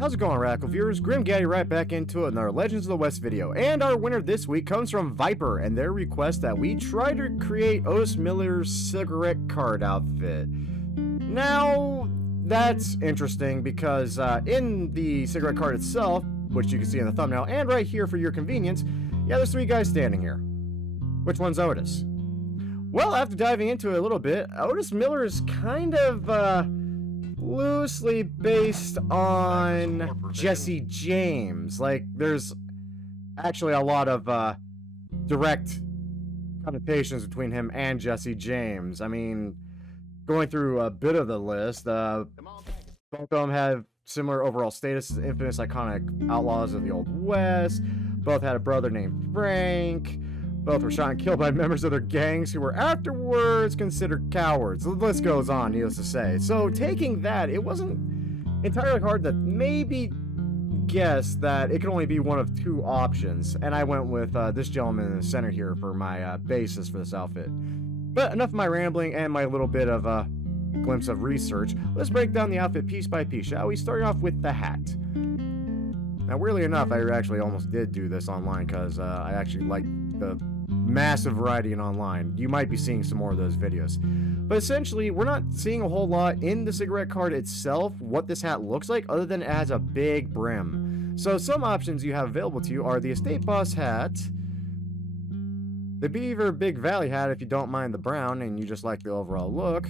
How's it going, Radical viewers? Grim Gaddy right back into another Legends of the West video, and our winner this week comes from Viper and their request that we try to create Otis Miller's cigarette card outfit. Now, that's interesting because in the cigarette card itself, which you can see in the thumbnail, and right here for your convenience, yeah, there's three guys standing here. Which one's Otis? Well, after diving into it a little bit, Otis Miller is kind of, loosely based on Jesse James. Like, there's actually a lot of direct connotations between him and Jesse James. I mean, going through a bit of the list, both of them have similar overall status as infamous iconic outlaws of the Old West. Both had a brother named Frank. Both were shot and killed by members of their gangs who were afterwards considered cowards. The list goes on, needless to say. So taking that, it wasn't entirely hard to maybe guess that it could only be one of two options. And I went with this gentleman in the center here for my basis for this outfit. But enough of my rambling and my little bit of a glimpse of research. Let's break down the outfit piece by piece, shall we? Starting off with the hat. Now, weirdly enough, I actually almost did do this online because I actually like the massive variety in online. You might be seeing some more of those videos. But essentially, we're not seeing a whole lot in the cigarette card itself, what this hat looks like, other than it has a big brim. So some options you have available to you are the Estate Boss hat, the Beaver Big Valley hat if you don't mind the brown and you just like the overall look.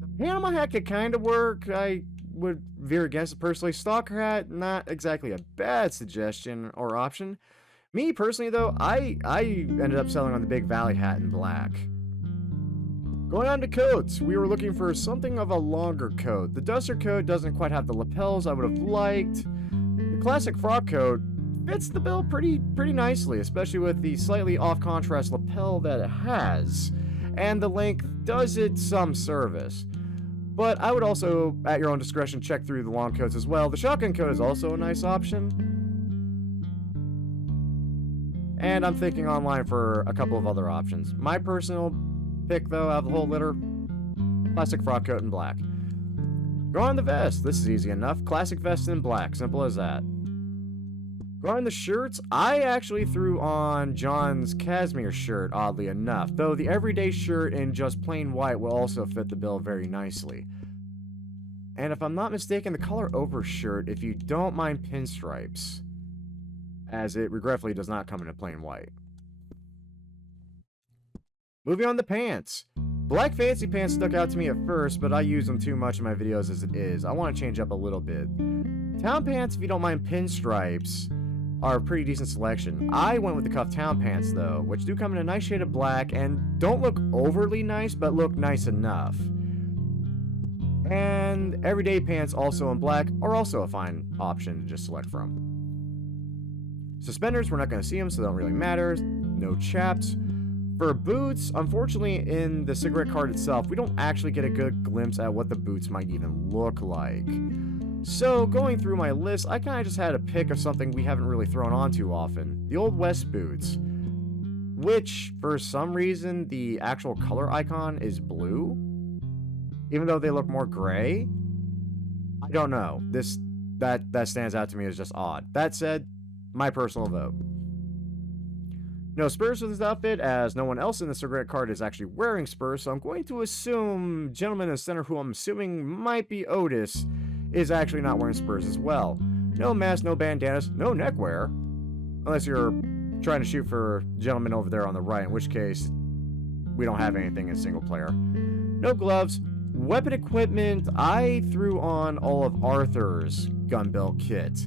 The Panama hat could kind of work. I would veer against it personally. Stalker hat, not exactly a bad suggestion or option. Me personally though, I ended up selling on the Big Valley hat in black. Going on to coats, we were looking for something of a longer coat. The Duster coat doesn't quite have the lapels I would have liked. The classic frock coat fits the bill pretty nicely, especially with the slightly off contrast lapel that it has. And the length does it some service. But I would also, at your own discretion, check through the long coats as well. The shotgun coat is also a nice option. And I'm thinking online for a couple of other options. My personal pick, though, out of the whole litter, classic frock coat in black. Go on the vest. This is easy enough. Classic vest in black. Simple as that. Go on the shirts. I actually threw on John's cashmere shirt, oddly enough. Though the everyday shirt in just plain white will also fit the bill very nicely. And if I'm not mistaken, the color over shirt, if you don't mind pinstripes, as it regretfully does not come in a plain white. Moving on to pants. Black fancy pants stuck out to me at first, but I use them too much in my videos as it is. I want to change up a little bit. Town pants, if you don't mind pinstripes, are a pretty decent selection. I went with the cuff town pants though, which do come in a nice shade of black and don't look overly nice, but look nice enough. And everyday pants also in black are also a fine option to just select from. Suspenders, we're not going to see them, so they don't really matter. No chaps. For boots, unfortunately, in the cigarette card itself, we don't actually get a good glimpse at what the boots might even look like. So, going through my list, I kind of just had a pick of something we haven't really thrown on too often. The Old West boots. Which, for some reason, the actual color icon is blue. Even though they look more gray. I don't know. That stands out to me as just odd. That said, my personal vote. No spurs with this outfit, as no one else in the cigarette card is actually wearing spurs, so I'm going to assume gentleman in the center, who I'm assuming might be Otis, is actually not wearing spurs as well. No mask, no bandanas, no neckwear, unless you're trying to shoot for gentleman over there on the right, in which case we don't have anything in single player. No gloves. Weapon equipment, I threw on all of Arthur's gun belt kit.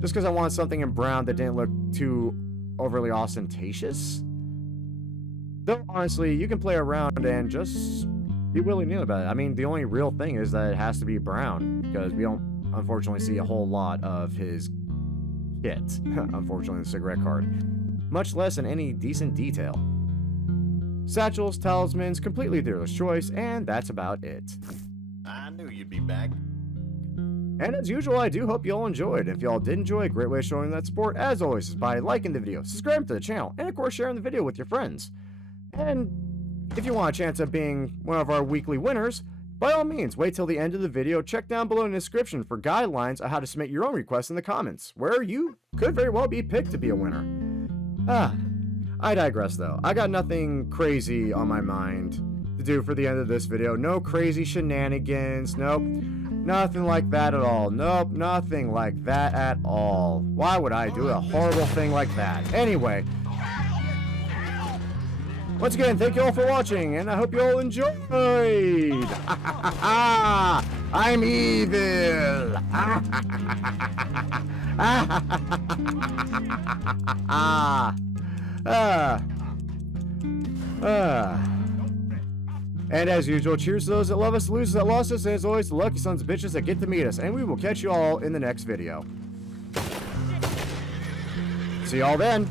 Just because I wanted something in brown that didn't look too overly ostentatious. Though, honestly, you can play around and just be willy-nilly about it. I mean, the only real thing is that it has to be brown, because we don't, unfortunately, see a whole lot of his kit, unfortunately, in the cigarette card. Much less in any decent detail. Satchels, talismans, completely dealer's choice, and that's about it. I knew you'd be back. And as usual, I do hope you all enjoyed. If y'all did enjoy, a great way of showing that support, as always, is by liking the video, subscribing to the channel, and of course sharing the video with your friends. And if you want a chance of being one of our weekly winners, By all means, wait till the end of the video, check down below in the description for guidelines on how to submit your own requests in the comments, where you could very well be picked to be a winner. I digress though. I got nothing crazy on my mind to do for the end of this video. No crazy shenanigans, nope. Nothing like that at all. Nope, nothing like that at all. Why would I do a horrible thing like that? Anyway, once again, thank you all for watching, and I hope you all enjoyed. I'm evil. And as usual, cheers to those that love us, losers that lost us, and as always, the lucky sons of bitches that get to meet us. And we will catch you all in the next video. See y'all then.